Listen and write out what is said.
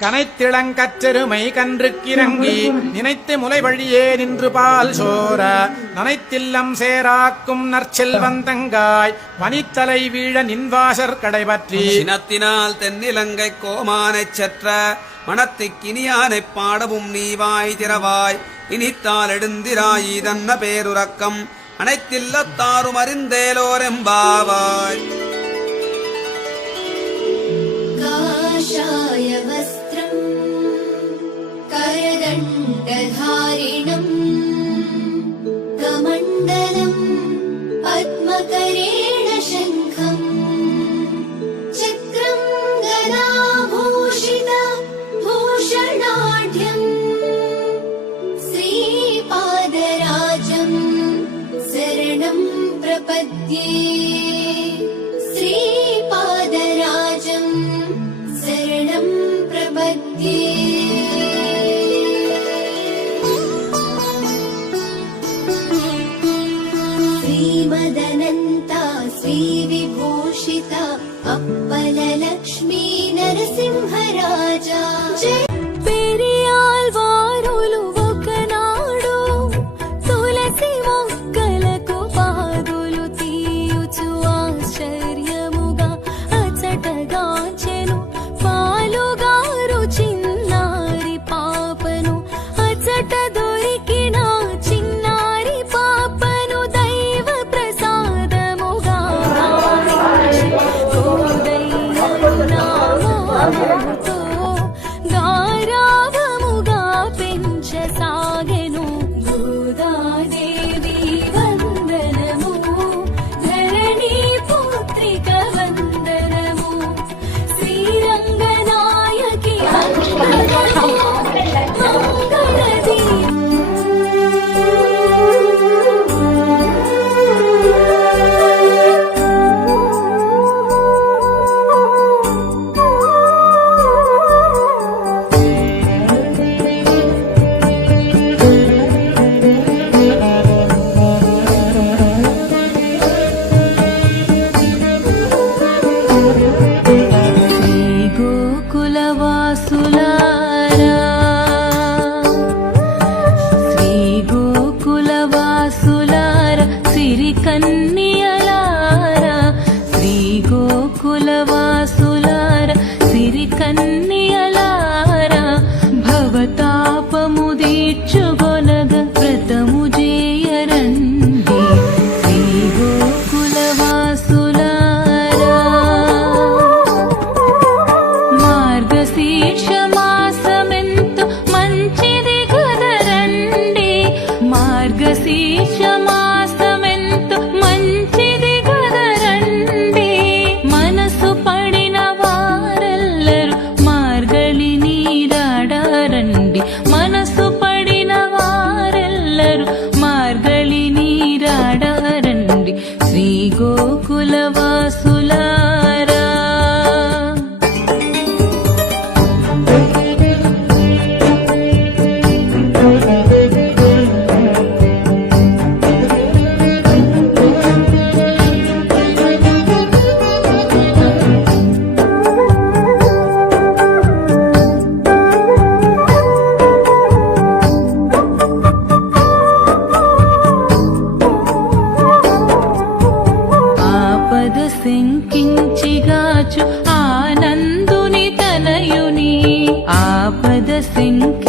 கனைத்திளங்கற்றெருமை கன்றுக்கிறங்கி நினைத்து முலை வழியே நின்று பால் சோர நனைத்தில்லம் சேராக்கும் நற்செல்வந்தங்காய் பனித்தலை வீழ நின்வாசர் கடைபற்றி சினத்தினால் தென்னிலங்கை கோமானைச் செற்ற மனத்திக்கினியானை பாடவும் நீவாய் திரவாய் இனித்தால் எழுந்திராயி தன்ன பேருறக்கம் அனைத்தில்லத்தாரும் அறிந்தேலோரெம்பாவாய். காஷாய வச प्रपद्ये श्रीपादराजम् शरणम् प्रपद्ये। श्रीमदनन्ता श्रीविभूषिता గోకులవాసులా శంకించిగాచు ఆనందుని తనయుని. ఆపద శంకి